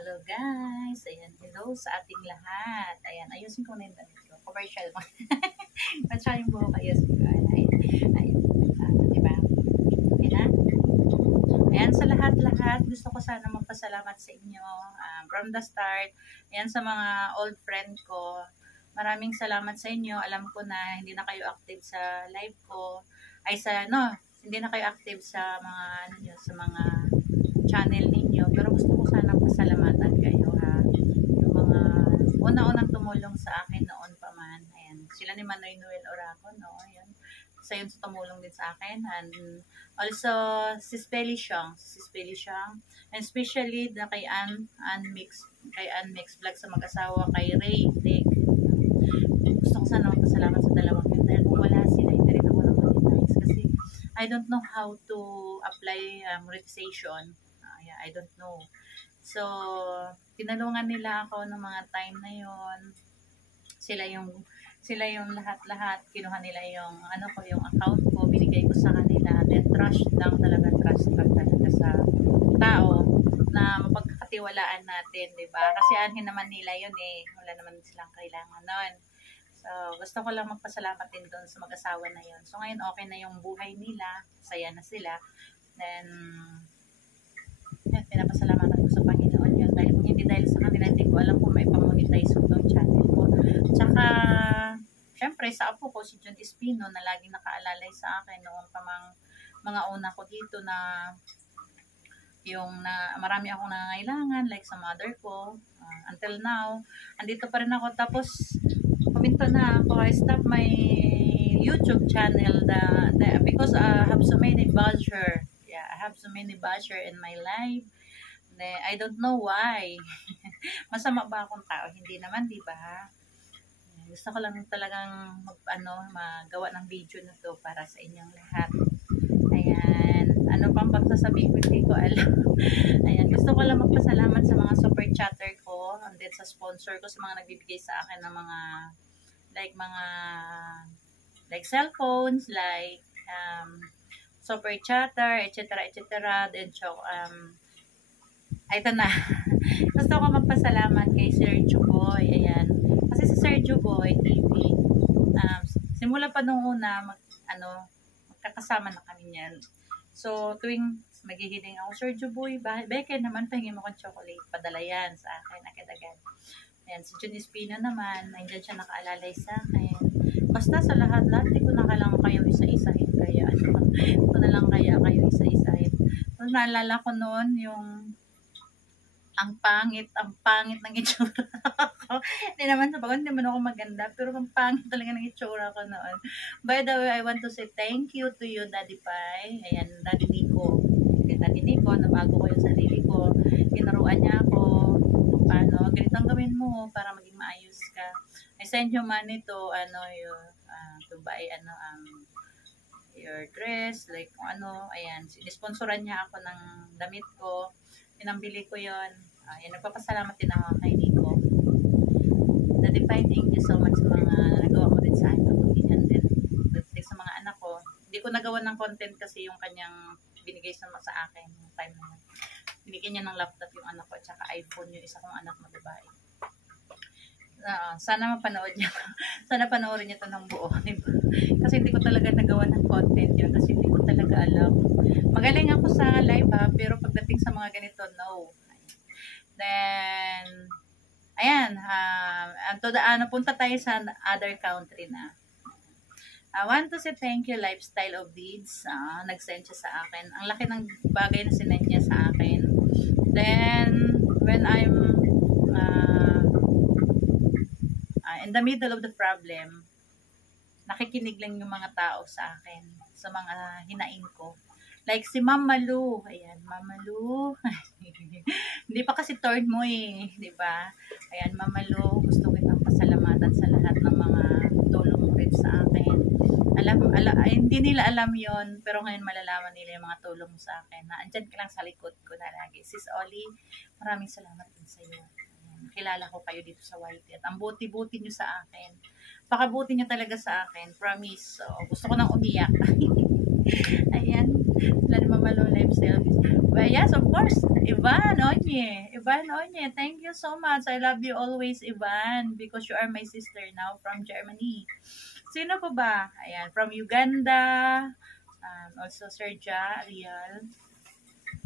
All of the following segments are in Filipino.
Hello guys! Ayan, hello sa ating lahat. Ayan, ayusin ko na yung damit ko. Commercial mo. At saka yung buhok, ayusin ko. Ayan, diba? Ayan na. Ayan, sa lahat-lahat, gusto ko sana magpasalamat sa inyo. From the start, ayan sa mga old friend ko. Maraming salamat sa inyo. Alam ko na hindi na kayo active sa live ko. Hindi na kayo active sa mga, sa mga channel ninyo, pero gusto ko sana pasalamatan kayo ha. Yung mga una-unang tumulong sa akin noon pa man. Ayan, sila ni Manoy Noel Oraco, no? Ayan. Isa yun sa tumulong din sa akin. And also, si Spelly Siang, and especially na kay Ann Mix Vlog sa mag-asawa, kay Ray Dick. Gusto ko sana magpasalamat sa dalawang yun dahil kung wala sila, hindi rin ako na-monetize kasi I don't know how to apply monetization. I don't know. So, tinulungan nila ako ng mga time na yon. Sila yung lahat-lahat. Kinuha nila yung yung account ko, binigay ko sa kanila. Then trust lang talaga sa tao na mapagkakatiwalaan natin, 'di ba? Kasi anhin naman nila 'yun eh. Wala naman silang kailangan noon. So, gusto ko lang magpasalamat din doon sa mag-asawa na 'yon. So, ngayon okay na yung buhay nila. Saya na sila. Then pinapasalamatan ko sa Panginoon yun dahil kung hindi dahil sa kanila hindi ko alam kung may pamonetize ko ng channel ko. Tsaka syempre sa apo ko si John Espino na laging nakaalalay sa akin noong mga una ko dito na marami akong nangangailangan like sa mother ko. Until now andito pa rin ako, tapos kuminto na ako, I stopped my YouTube channel because I have so many basher. I have so many basher in my life. I don't know why. Masama ba akong tao? Hindi naman, di ba? Gusto ko lang talagang magawa ng video na to para sa inyong lahat. Ayan. Ano pang pagsasabi ko? Hindi ko alam. Ayan. Gusto ko lang magpasalamat sa mga super chatter ko and then sa sponsor ko, sa mga nagbibigay sa akin ng mga cellphones, like super chatter, etc. Then ito na. Gusto ko magpasalamat kay Sergio Boy. Ayan. Kasi si Sergio Boy TV, simula pa nung una magkakasama na kami niyan. So tuwing maghihiling ako, Sergio Boy, Beke naman pahingin mo kong chocolate, padala yan sa akin agad-agad. Ayan, si John Espino naman, nandiyan siya nakaalalay sa akin. Basta sa lahat-lahat, di ko na kailangan kayo isa-isahin kaya. Di ko na lang kaya kayo isa-isahin. So, naalala ko noon yung ang pangit ng itsura ko. Hindi naman sa pagod, hindi man ako maganda, pero ang pangit talaga ng itsura ko noon. By the way, I want to say thank you to you, Daddy Pai. Ayan, Daddy Nico. Daddy Nico, nabago ko yung sarili ko. Tinuruan niya ako paano, ganitong gawin mo para maging maayos ka. I send you money to, to buy, your dress, like kung ayan. Sinisponsoran niya ako ng damit ko. Pinambili ko yon. Ayan, nagpapasalamat din ako kay Nico. Daddy Pai, thank you so much sa mga nagawa mo din sa akin. Kabutihan din. Sa mga anak ko. Hindi ko nagawa ng content kasi yung kanyang binigay sa akin yung time na yun. Binigyan niya ng laptop yung anak ko at saka iPhone yung isa kong anak na babae. Sana mapanood niya. Sana panoorin niya ito ng buo. Diba? Kasi hindi ko talaga nagawa ng content yun kasi hindi ko talaga alam. Magaling ako sa live pero pagdating sa mga ganito, no. Then, ayan, punta tayo sa other country na. I want to say thank you, Lifestyle of Deeds. Nag-send siya sa akin. Ang laki ng bagay na sinend niya sa akin. Then, when I'm in the middle of the problem, nakikinig lang yung mga tao sa akin, sa mga hinaing ko. Like si Mama Lu. Ayan, Mama Lu. Hindi pa kasi turn mo eh. Diba? Ayan, Mama Lu. Gusto kitang pasalamatan sa lahat ng mga tulong mo rin sa akin. Hindi nila alam yon, pero ngayon malalaman nila yung mga tulong sa akin. Andyan ka lang sa likod ko na lagi. Sis Oli, maraming salamat din sa iyo. Kilala ko kayo dito sa YT at ang buti-buti nyo sa akin. Pakabuti nyo talaga sa akin. Promise. So, gusto ko nang umiyak. Ayan. Sila ni Mama Lo live selfies. But yes, of course, Ivan Onye. Ivan Onye, thank you so much. I love you always, Ivan, because you are my sister now from Germany. Sino pa ba? Ayan, from Uganda. Also, Serja Rial.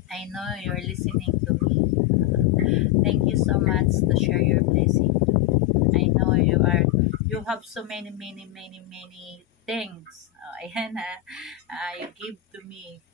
I know you're listening to me. Thank you so much to share your blessing. I know you have so many things. Ayan ha. You give to me.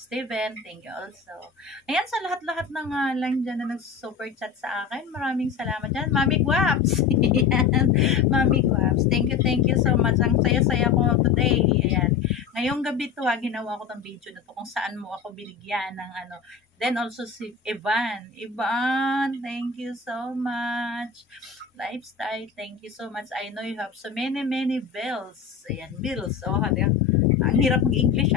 Steven, thank you also. Ayan, sa lahat-lahat ng lang dyan na nag-super chat sa akin, maraming salamat dyan. Mami Guaps! Ayan, Mami Guaps. Thank you so much. Ang saya-saya ko today. Ayan. Ngayong gabi to ginawa ko tong video na to kung saan mo ako binigyan ng ano. Then also si Ivan. Ivan, thank you so much. Lifestyle, thank you so much. I know you have so many bills. Ayan, bills. Oh, ang hirap mag-English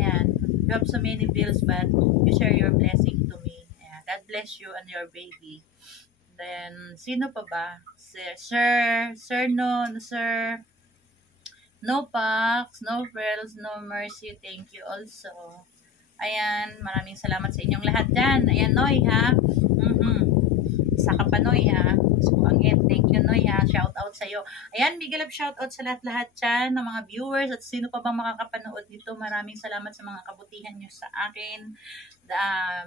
Ayan, you have so many bills but you share your blessing to me. Ayan, God bless you and your baby. Then, sino pa ba? Sir, no Pax, no Frills, no Mercy, thank you also. Ayan, maraming salamat sa inyong lahat dyan. Ayan, Noy ha. Isa ka pa, Noy ha. Suwangit. Thank you, Noy ha. Shout out sa'yo. Ayan, big love shout out sa lahat-lahat dyan ng mga viewers at sino pa bang makakapanood dito. Maraming salamat sa mga kabutihan nyo sa akin.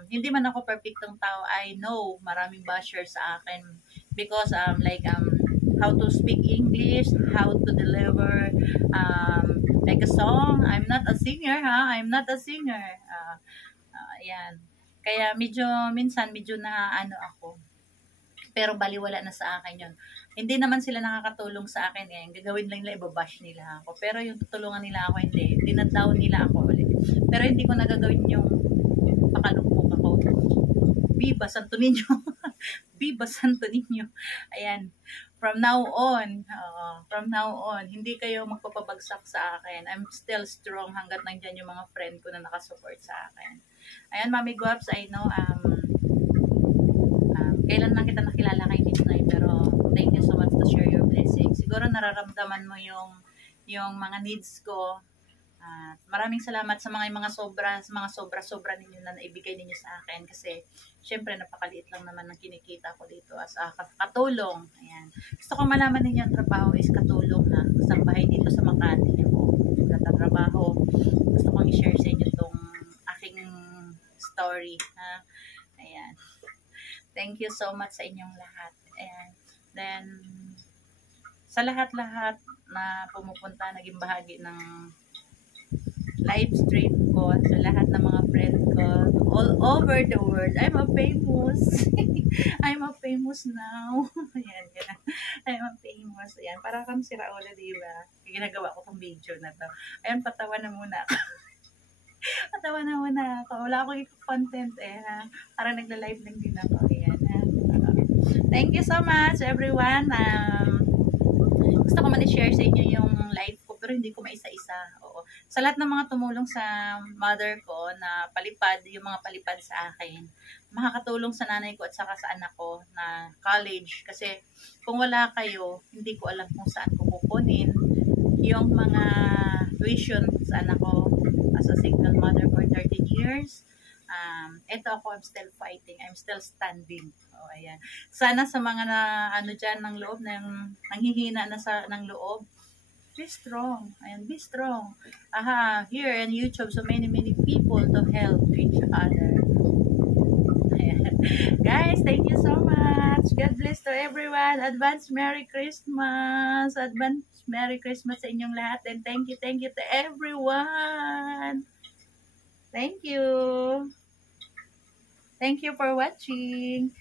Hindi man ako perfectong tao. I know maraming bashers sa akin because how to speak English, how to deliver like a song. I'm not a singer I'm not a singer. Ayan. Kaya minsan medyo na ako. Pero baliwala na sa akin yun. Hindi naman sila nakakatulong sa akin. Gagawin lang nila, ibabash nila ako. Pero yung tutulungan nila ako, hindi. Dinadaw nila ako ulit. Pero hindi ko nagagawin yung pakalugmok ako. Viva Santo Niño. Viva Santo Niño. Ayan. From now on, hindi kayo magpapabagsak sa akin. I'm still strong hanggat nandyan yung mga friend ko na nakasupport sa akin. Ayan, Mami Guaps, I know, kailan lang kita nakilala kay Nisnoy, pero thank you so much to share your blessing. Siguro nararamdaman mo yung mga needs ko. Maraming salamat sa mga sobra ninyo na naibigay ninyo sa akin kasi syempre napakaliit lang naman ng kinikita ko dito as katulong. Ayan. Gusto ko malaman ninyo ang trabaho is katulong na. Isang bahay dito sa Makati ako nagtatrabaho. Gusto kong i-share sa inyo itong aking story. Ayan. Thank you so much sa inyong lahat. And then, sa lahat-lahat na pumupunta, naging bahagi ng live stream ko, sa lahat ng mga friends ko, all over the world. I'm a famous. I'm a famous now. Ayan, yan. I'm a famous. Ayan, para kang si Raola, diba? Ginagawa ko tong video na to. Ayan, patawa na muna ako. Patawa na muna ako. Wala akong content Parang nagla-live lang din ako. Ayan. Thank you so much, everyone. Gusto ko man i-share sa inyo yung live ko, pero hindi ko maisa-isa. Oo. Sa lahat ng mga tumulong sa mother ko na palipad, yung mga palipad sa akin, makakatulong sa nanay ko at saka sa anak ko na college. Kasi kung wala kayo, hindi ko alam kung saan ko kukunin yung mga tuition sa anak ko as a single mother for 13 years. Ito ako, I'm still fighting. I'm still standing. Oh, ayan. Sana sa mga dyan ng loob, nanghihina na ng loob, be strong. Ayan, be strong. Here in YouTube, so many people to help each other. Ayan. Guys, thank you so much. God bless to everyone. Advance Merry Christmas. Advance Merry Christmas sa inyong lahat. And thank you to everyone. Thank you. Thank you for watching.